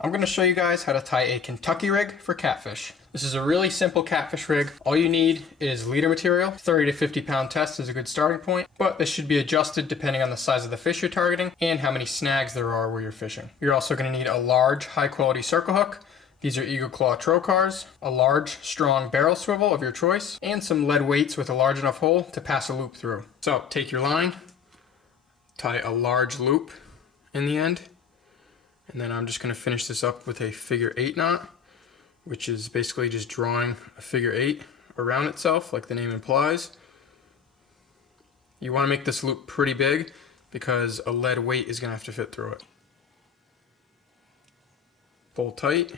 I'm going to show you guys how to tie a Kentucky rig for catfish. This is a really simple catfish rig. All you need is leader material. 30 to 50 pound test is a good starting point, but this should be adjusted depending on the size of the fish you're targeting and how many snags there are where you're fishing. You're also going to need a large, high quality circle hook. These are Eagle Claw trocars, a large, strong barrel swivel of your choice, and some lead weights with a large enough hole to pass a loop through. So take your line, tie a large loop in the end, and then I'm just going to finish this up with a figure 8 knot, which is basically just drawing a figure 8 around itself like the name implies. You want to make this loop pretty big because a lead weight is going to have to fit through it. Pull tight.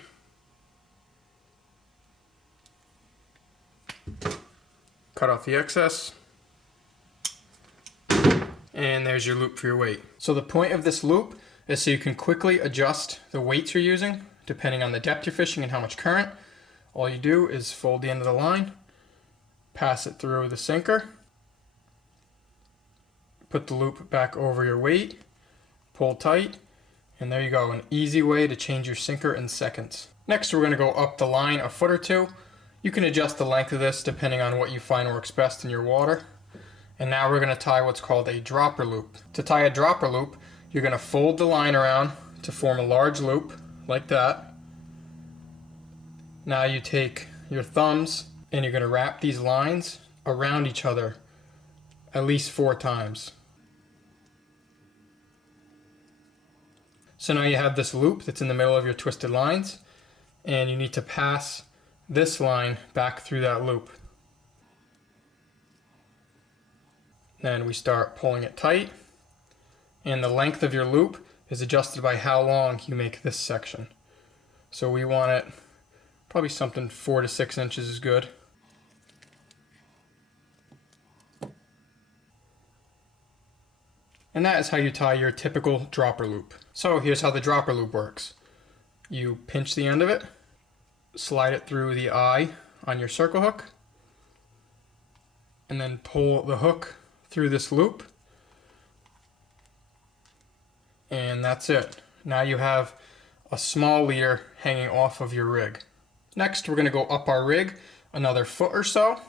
Cut off the excess. And there's your loop for your weight. So the point of this loop is so you can quickly adjust the weights you're using depending on the depth you're fishing and how much current. All you do is fold the end of the line, pass it through the sinker, put the loop back over your weight, pull tight, and there you go, an easy way to change your sinker in seconds. Next, we're going to go up the line a foot or two. You can adjust the length of this depending on what you find works best in your water. And now we're going to tie what's called a dropper loop. To tie a dropper loop, you're going to fold the line around to form a large loop, like that. Now you take your thumbs and you're going to wrap these lines around each other at least 4 times. So now you have this loop that's in the middle of your twisted lines, and you need to pass this line back through that loop. Then we start pulling it tight, and the length of your loop is adjusted by how long you make this section. So we want it probably something 4 to 6 inches is good. And that is how you tie your typical dropper loop. So here's how the dropper loop works. You pinch the end of it, slide it through the eye on your circle hook, and then pull the hook through this loop. And that's it. Now you have a small leader hanging off of your rig. Next, we're going to go up our rig another foot or so.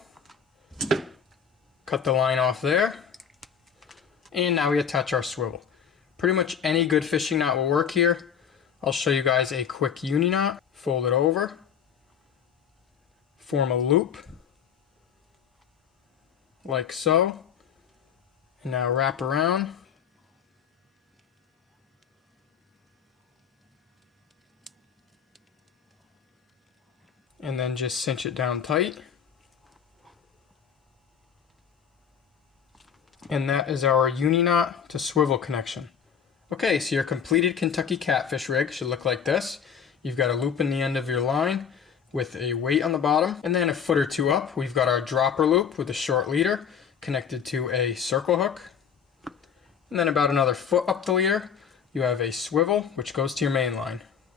Cut the line off there. And now we attach our swivel. Pretty much any good fishing knot will work here. I'll show you guys a quick uni knot. Fold it over. Form a loop. Like so. And now wrap around. And then just cinch it down tight. And that is our uni knot to swivel connection. Okay, so your completed Kentucky catfish rig should look like this. You've got a loop in the end of your line with a weight on the bottom. And then a foot or two up, we've got our dropper loop with a short leader connected to a circle hook. And then about another foot up the leader, you have a swivel which goes to your main line.